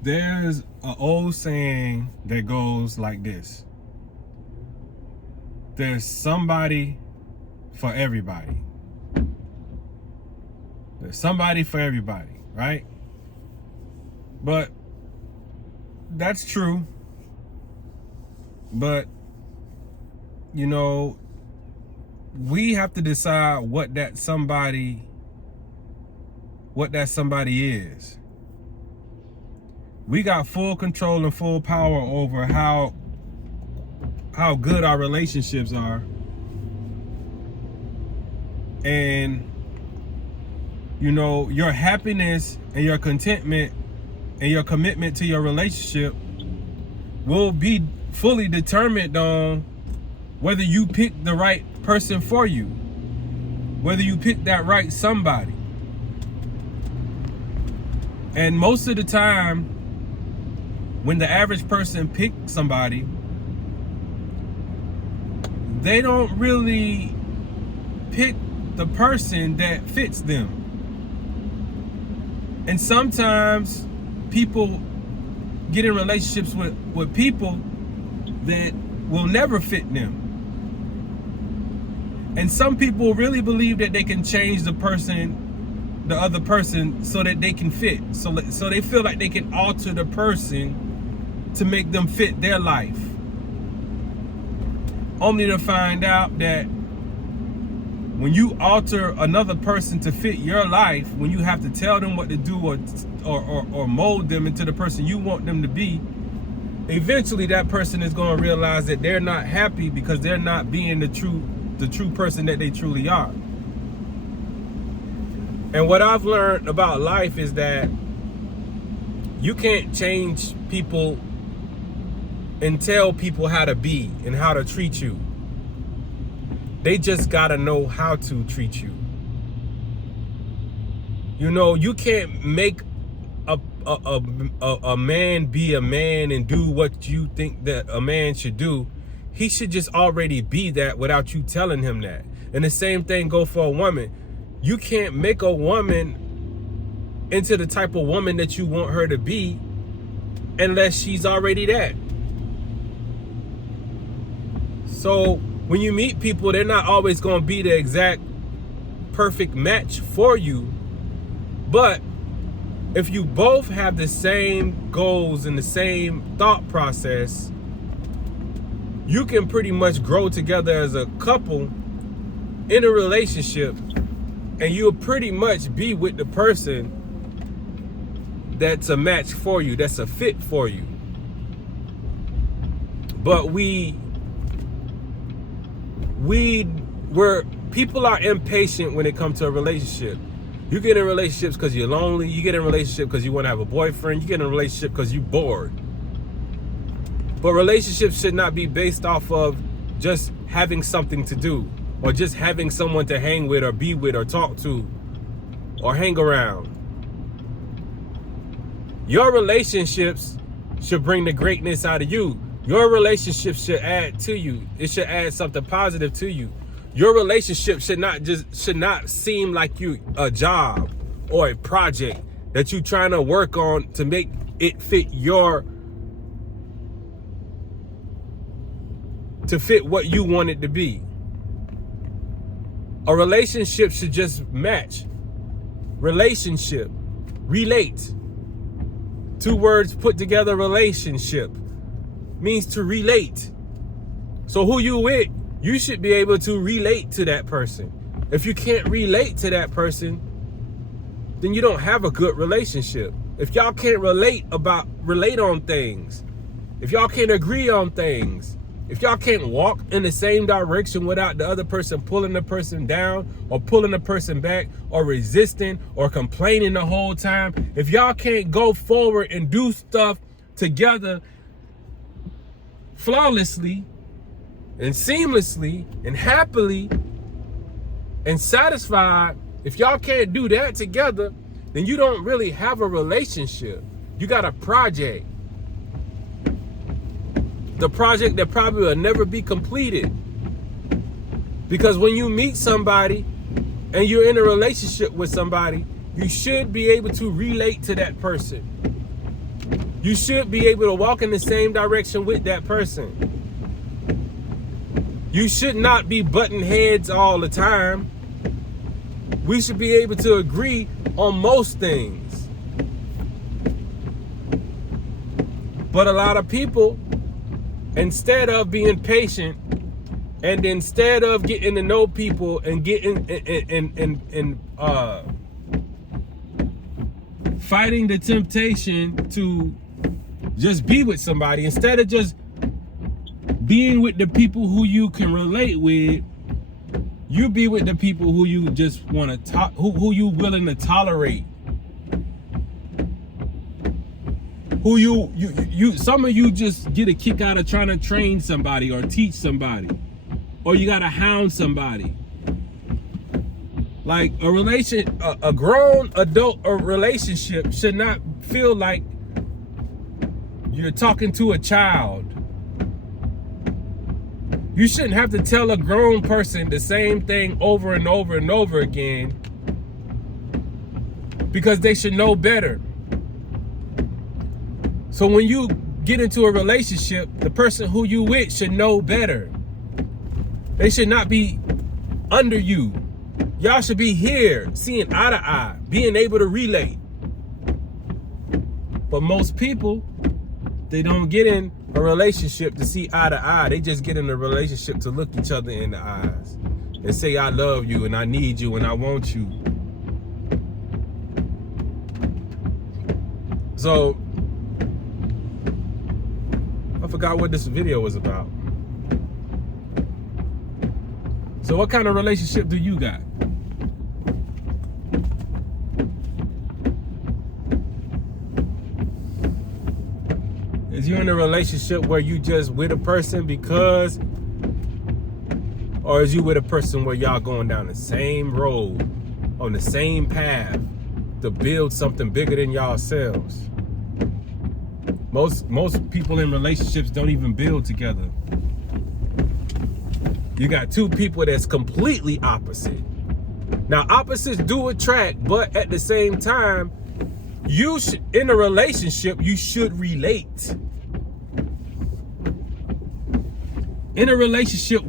There's an old saying that goes like this. There's somebody for everybody. There's somebody for everybody, right? But that's true. But, you know, we have to decide what that somebody is. We got full control and full power over how good our relationships are. And, you know, your happiness and your contentment and your commitment to your relationship will be fully determined on whether you pick the right person for you, whether you pick that right somebody. And most of the time, when the average person picks somebody, they don't really pick the person that fits them. And sometimes people get in relationships with people that will never fit them. And some people really believe that they can change the other person so that they can fit. So they feel like they can alter the person to make them fit their life. Only to find out that when you alter another person to fit your life, when you have to tell them what to do or mold them into the person you want them to be, eventually that person is going to realize that they're not happy because they're not being the true person that they truly are. And what I've learned about life is that you can't change people and tell people how to be and how to treat you. They just gotta know how to treat you. You know, you can't make a man be a man and do what you think that a man should do. He should just already be that without you telling him that. And the same thing go for a woman. You can't make a woman into the type of woman that you want her to be unless she's already that. So when you meet people, they're not always going to be the exact perfect match for you. But if you both have the same goals and the same thought process, you can pretty much grow together as a couple in a relationship, and you'll pretty much be with the person that's a match for you, that's a fit for you. But people are impatient when it comes to a relationship. You get in relationships because you're lonely. You get in a relationship because you want to have a boyfriend. You get in a relationship because you're bored. But relationships should not be based off of just having something to do, or just having someone to hang with or be with or talk to or hang around. Your relationships should bring the greatness out of you. Your relationship should add to you. It should add something positive to you. Your relationship should not seem like you a job or a project that you're trying to work on to make it fit to fit what you want it to be. A relationship should just match. Relationship. Relate. Two words put together, relationship, means to relate. So who you with, you should be able to relate to that person. If you can't relate to that person, then you don't have a good relationship. If y'all can't relate on things, if y'all can't agree on things, if y'all can't walk in the same direction without the other person pulling the person down or pulling the person back or resisting or complaining the whole time, if y'all can't go forward and do stuff together flawlessly and seamlessly and happily and satisfied, if y'all can't do that together, then you don't really have a relationship. You got a project. The project that probably will never be completed. Because when you meet somebody and you're in a relationship with somebody, you should be able to relate to that person. You should be able to walk in the same direction with that person. You should not be butting heads all the time. We should be able to agree on most things. But a lot of people, instead of being patient and instead of getting to know people and getting fighting the temptation to just be with somebody, instead of just being with the people who you can relate with, you be with the people who you just want to talk, who you willing to tolerate, who you some of you just get a kick out of trying to train somebody or teach somebody, or you gotta hound somebody. Like a grown adult or relationship should not feel like you're talking to a child. You shouldn't have to tell a grown person the same thing over and over and over again, because they should know better. So when you get into a relationship, the person who you with should know better. They should not be under you. Y'all should be here, seeing eye to eye, being able to relate. But most people, they don't get in a relationship to see eye to eye. They just get in a relationship to look each other in the eyes and say, I love you and I need you and I want you. So, I forgot what this video was about. So what kind of relationship do you got? Is you in a relationship where you just with a person because, or is you with a person where y'all going down the same road, on the same path to build something bigger than yourselves? Most people in relationships don't even build together. You got two people that's completely opposite. Now, opposites do attract, but at the same time, in a relationship, you should relate. In a relationship,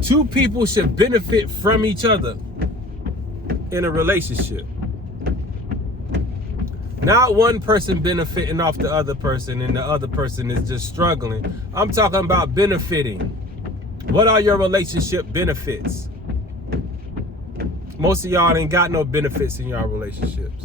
two people should benefit from each other in a relationship. Not one person benefiting off the other person and the other person is just struggling. I'm talking about benefiting. What are your relationship benefits? Most of y'all ain't got no benefits in y'all relationships.